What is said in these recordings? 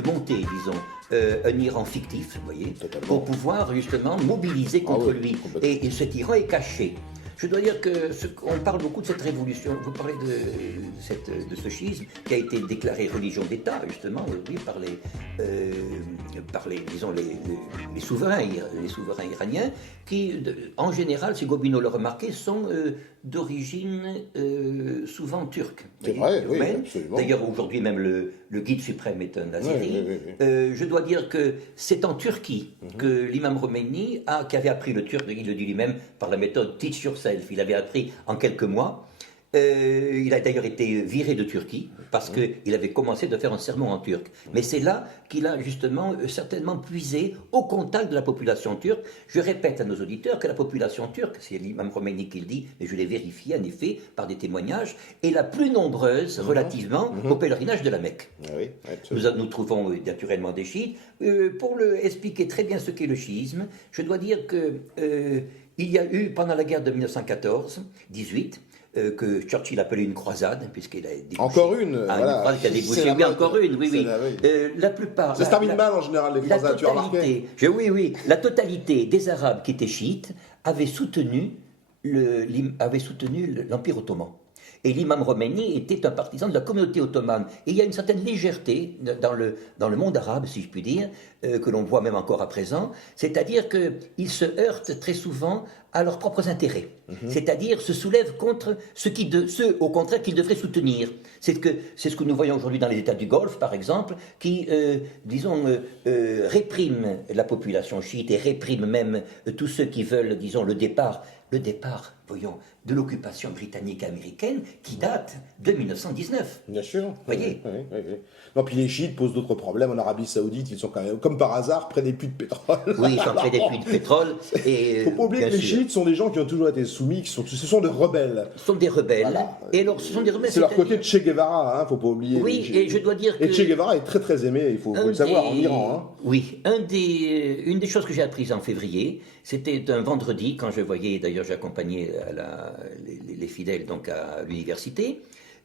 monter, disons, un Iran fictif, vous voyez, Totalement. pour pouvoir justement mobiliser contre oui, lui. complètement. Et cet Iran est caché. Je dois dire que on parle beaucoup de cette révolution. Vous parlez de ce schisme qui a été déclaré religion d'État, justement, oui, disons, les souverains iraniens, qui, en général, si Gobineau l'a remarqué, sont d'origine souvent turque. C'est Vous vrai, voyez, oui, roumaine. absolument. D'ailleurs, aujourd'hui, même le guide suprême est un Azéri. Oui. Je dois dire que c'est en Turquie que l'imam Khomeini, qui avait appris le turc, il le dit lui-même, par la méthode Teach Yourself, il avait appris en quelques mois. Il a d'ailleurs été viré de Turquie parce qu'il avait commencé de faire un sermon en turc. Mais c'est là qu'il a justement certainement puisé au contact de la population turque. Je répète à nos auditeurs que la population turque, c'est l'imam Khomeini qui le dit, mais je l'ai vérifié en effet par des témoignages, est la plus nombreuse relativement au pèlerinage de la Mecque. Oui, absolument. Nous trouvons naturellement des chiites. Pour expliquer très bien ce qu'est le chiisme, je dois dire que il y a eu pendant la guerre de 1914-18 que Churchill appelait une croisade, puisqu'il a débouché. Encore une, Une voilà. croisade qui a débouché. C'est la Oui, mode. encore une, oui, C'est oui. la- La plupart. Ça se termine mal en général, les la croisades, tu as remarqué. totalité, oui, la totalité des Arabes qui étaient chiites avaient soutenu l'Empire ottoman. Et l'imam Khomeini était un partisan de la communauté ottomane. Et il y a une certaine légèreté dans le monde arabe, si je puis dire, que l'on voit même encore à présent, c'est-à-dire qu'ils se heurtent très souvent à leurs propres intérêts, c'est-à-dire se soulèvent contre ceux au contraire qu'ils devraient soutenir. C'est ce que nous voyons aujourd'hui dans les États du Golfe, par exemple, qui, répriment la population chiite et répriment même tous ceux qui veulent, disons, le départ, voyons, de l'occupation britannique américaine qui date de 1919. Bien sûr. Voyez. Oui. Non, puis les chiites posent d'autres problèmes. En Arabie Saoudite, ils sont quand même, comme par hasard, près des puits de pétrole. Oui, ils sont près des puits de pétrole. Il ne faut pas oublier que bien les sûr, chiites sont des gens qui ont toujours été soumis, ce sont des rebelles. ce sont des rebelles. Voilà. Et alors, ce sont des rebelles. C'est leur c'est-à-dire- côté de Che Guevara, hein, faut pas oublier. Oui, et je dois dire que. Et Che Guevara est très très aimé, il faut le savoir, en Iran. Hein. Oui, une des choses que j'ai apprises en février, c'était un vendredi, quand je voyais, d'ailleurs j'accompagnais les fidèles donc à l'université,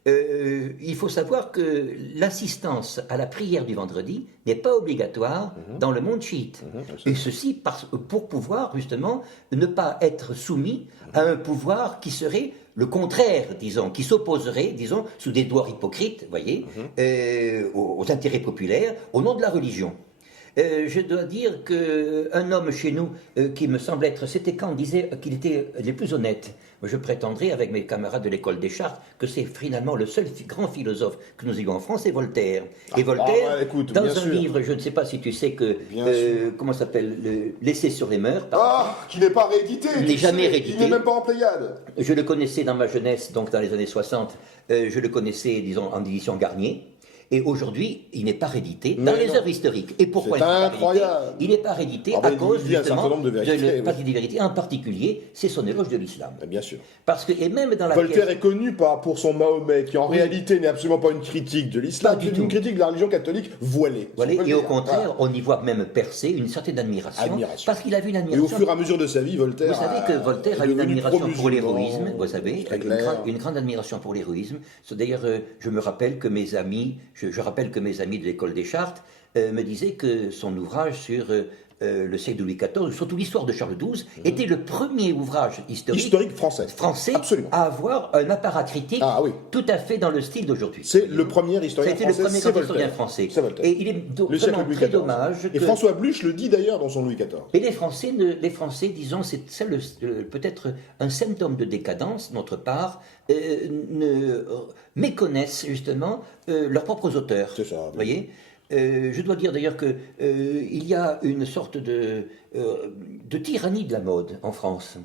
il faut savoir que l'assistance à la prière du vendredi n'est pas obligatoire dans le monde chiite. Et ceci pour pouvoir justement ne pas être soumis à un pouvoir qui serait le contraire, disons, qui s'opposerait, disons, sous des doigts hypocrites, voyez, aux intérêts populaires, au nom de la religion. Je dois dire qu'un homme chez nous qui me semble être, c'était quand on disait qu'il était les plus honnêtes. Je prétendrai avec mes camarades de l'école des Chartes que c'est finalement le seul grand philosophe que nous ayons en France, c'est Voltaire. Et Voltaire, écoute, dans bien un sûr. livre, je ne sais pas si tu sais que, Bien sûr. comment ça s'appelle, L'essai sur les mœurs, Qui n'est pas réédité. Il tu n'est jamais sais, réédité. Il n'est même pas en Pléiade. je le connaissais dans ma jeunesse, donc dans les années 60, je le connaissais, disons, en édition Garnier. Et aujourd'hui, il n'est pas réédité dans Mais les non. œuvres historiques. Et pourquoi C'est il n'est pas incroyable. réédité? Il n'est pas réédité Ah à ben, cause il dit un certain justement nombre de vérités, pas oui. des vérités. En particulier, c'est son éloge de l'islam. Bien sûr. Parce que, et même dans la Voltaire pièce- est connu pour son Mahomet, qui en réalité n'est absolument pas une critique de l'islam, Pas du c'est tout. une critique de la religion catholique voilée. Voilà, Si on peut et le au dire. contraire, Voilà. on y voit même percer une certaine admiration. Parce qu'il a vu une Et au admiration. fur et à mesure de sa vie, Voltaire. Vous savez que Voltaire a est une devenu admiration pour pro-musulman. l'héroïsme, vous savez, C'est clair. une grande admiration pour l'héroïsme. D'ailleurs, je me rappelle que mes amis, je rappelle que mes amis de l'école des Chartes me disaient que son ouvrage sur le siècle de Louis XIV, surtout l'histoire de Charles XII, était le premier ouvrage Historique français. Absolument. à avoir un apparat critique Ah oui. tout à fait dans le style d'aujourd'hui. C'est le premier historien C'était le français. premier c'est grand historien Voltaire. français. C'est Voltaire. Et il est Le siècle vraiment de Louis très XIV. dommage Et que... François Bluch le dit d'ailleurs dans son Louis XIV. Et les Français, disons, c'est peut-être un symptôme de décadence, de notre part, méconnaissent justement leurs propres auteurs. C'est ça, oui. Vous voyez je dois dire d'ailleurs que il y a une sorte de tyrannie de la mode en France.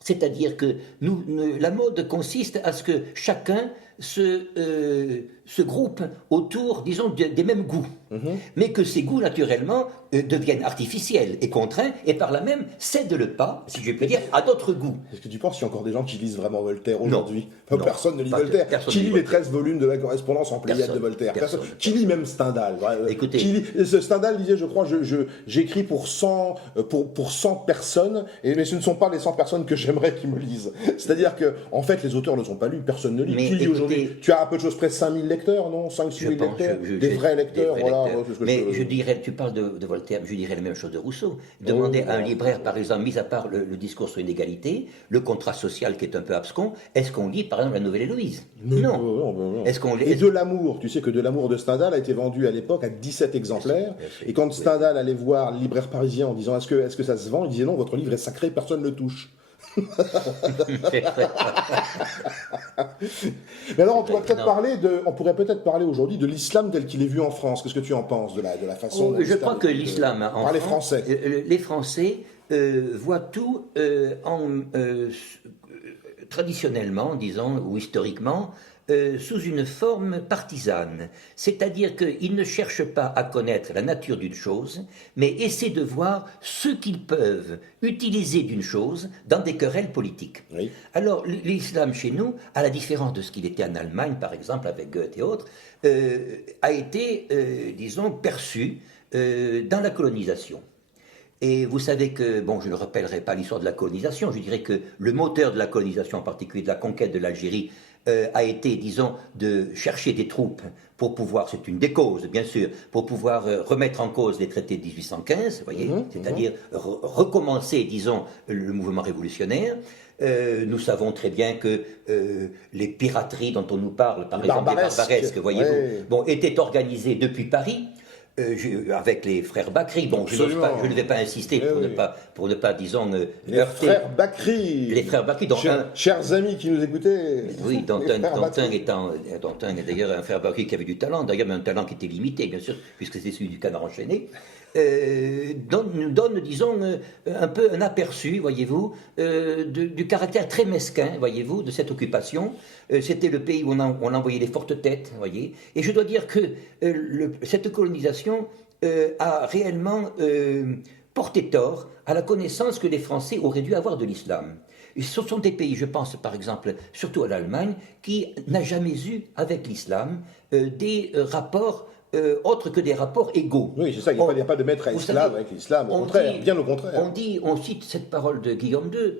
C'est-à-dire que la mode consiste à ce que chacun se groupe autour, disons, des mêmes goûts. Mais que ces goûts, naturellement, deviennent artificiels et contraints, et par là même cèdent le pas, si je puis dire, à d'autres goûts. Est-ce que tu penses qu'il y a encore des gens qui lisent vraiment Voltaire aujourd'hui? Non. Personne ne lit Pas- Voltaire. personne Qui ne lit lit les Voltaire. 13 volumes de la correspondance en Pléiade Personne. de Voltaire? Personne. Qui lit même Stendhal? Écoutez. Ce Stendhal disait, je crois, j'écris pour 100 personnes, mais ce ne sont pas les 100 personnes que j'aimerais qu'ils me lisent. C'est-à-dire que, en fait, les auteurs ne sont pas lus, personne ne lit. Mais Qui lit aujourd'hui tu as un peu de choses près de 5000 lecteurs, non? 5-6 000 lecteurs? Des vrais lecteurs, voilà. Mais je dirais, tu parles de Voltaire, je dirais la même chose de Rousseau. Demandez à un libraire, par exemple, mis à part le discours sur l'inégalité, le contrat social qui est un peu abscon, est-ce qu'on lit, par exemple, la Nouvelle Héloïse? Non. Est-ce qu'on lit... Et De l'amour, tu sais que De l'amour de Stendhal a été vendu à l'époque à 17 exemplaires. Et quand Stendhal allait voir le libraire parisien en disant est-ce que ça se vend, il disait non, votre livre est sacré, personne ne le touche. Mais alors on pourrait peut-être parler aujourd'hui de l'islam tel qu'il est vu en France. Qu'est-ce que tu en penses de la façon je crois que l'islam en France, les Français voient tout traditionnellement, disons, ou historiquement, sous une forme partisane. C'est-à-dire qu'ils ne cherchent pas à connaître la nature d'une chose, mais essaient de voir ce qu'ils peuvent utiliser d'une chose dans des querelles politiques. Oui. Alors, l'islam chez nous, à la différence de ce qu'il était en Allemagne, par exemple, avec Goethe et autres, a été, disons, perçu dans la colonisation. Et vous savez que, bon, je ne rappellerai pas l'histoire de la colonisation, je dirais que le moteur de la colonisation, en particulier de la conquête de l'Algérie, a été, disons, de chercher des troupes pour pouvoir, c'est une des causes, bien sûr, pour pouvoir remettre en cause les traités de 1815, vous voyez, c'est-à-dire recommencer, disons, le mouvement révolutionnaire. Nous savons très bien que les pirateries dont on nous parle, par exemple, les barbaresques, voyez-vous, bon, étaient organisées depuis Paris. Avec les frères Bakri, bon, je ne vais pas insister pour ne pas, disons, heurter. Les frères Bakri, dont chers amis qui nous écoutaient. Oui, dont un est d'ailleurs un frère Bakri qui avait du talent, d'ailleurs, mais un talent qui était limité, bien sûr, puisque c'est celui du Canard enchaîné. Nous donne, disons, un peu un aperçu, voyez-vous, du caractère très mesquin, voyez-vous, de cette occupation. C'était le pays où on envoyait les fortes têtes, voyez. Et je dois dire que cette colonisation a réellement porté tort à la connaissance que les Français auraient dû avoir de l'islam. Ce sont des pays, je pense par exemple, surtout à l'Allemagne, qui n'a jamais eu avec l'islam des rapports autres que des rapports égaux. Oui, c'est ça, il n'y a pas de maître à esclave avec l'islam, au contraire, bien au contraire. On cite cette parole de Guillaume II,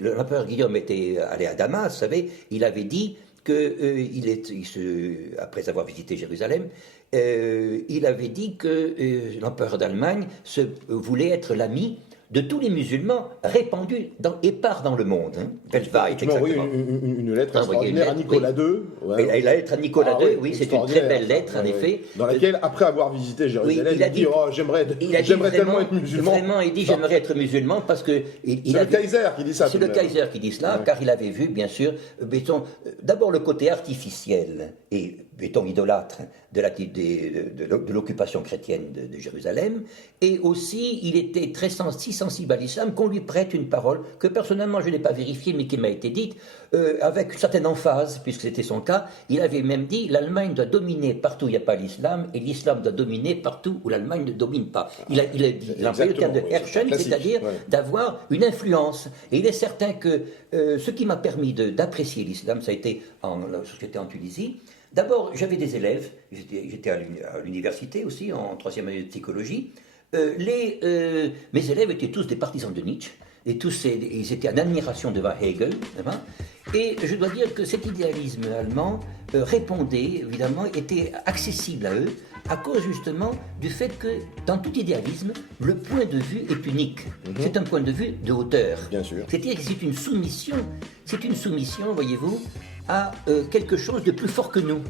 l'empereur Guillaume était allé à Damas, vous savez, il avait dit que, après avoir visité Jérusalem, il avait dit que l'empereur d'Allemagne voulait être l'ami de tous les musulmans répandus épars dans le monde. Tu m'as envoyé une lettre extraordinaire à Nicolas II. Ouais. La lettre à Nicolas II, oui, c'est une très belle lettre, en effet. Dans laquelle, après avoir visité Jérusalem, il dit « j'aimerais tellement être musulman ». Vraiment, il dit « j'aimerais être musulman » parce que... C'est le Kaiser qui dit ça. C'est le Kaiser qui dit cela, car il avait vu, bien sûr, d'abord le côté artificiel et idolâtre de l'occupation chrétienne de Jérusalem, et aussi il était si sensible à l'islam qu'on lui prête une parole que personnellement je n'ai pas vérifiée mais qui m'a été dite avec une certaine emphase, puisque c'était son cas. Il avait même dit l'Allemagne doit dominer partout où il n'y a pas l'islam et l'islam doit dominer partout où l'Allemagne ne domine pas. Il a employé le terme de Herrschen, c'est-à-dire d'avoir une influence. Et il est certain que ce qui m'a permis d'apprécier l'islam, ça a été lorsque j'étais en Tunisie. D'abord, j'avais des élèves, j'étais à l'université aussi, en 3e année de psychologie. Mes élèves étaient tous des partisans de Nietzsche, et ils étaient en admiration devant Hegel. Et je dois dire que cet idéalisme allemand répondait, évidemment, était accessible à eux, à cause justement du fait que, dans tout idéalisme, le point de vue est unique. C'est un point de vue de hauteur. Bien sûr. C'est-à-dire que c'est une soumission, voyez-vous, à quelque chose de plus fort que nous.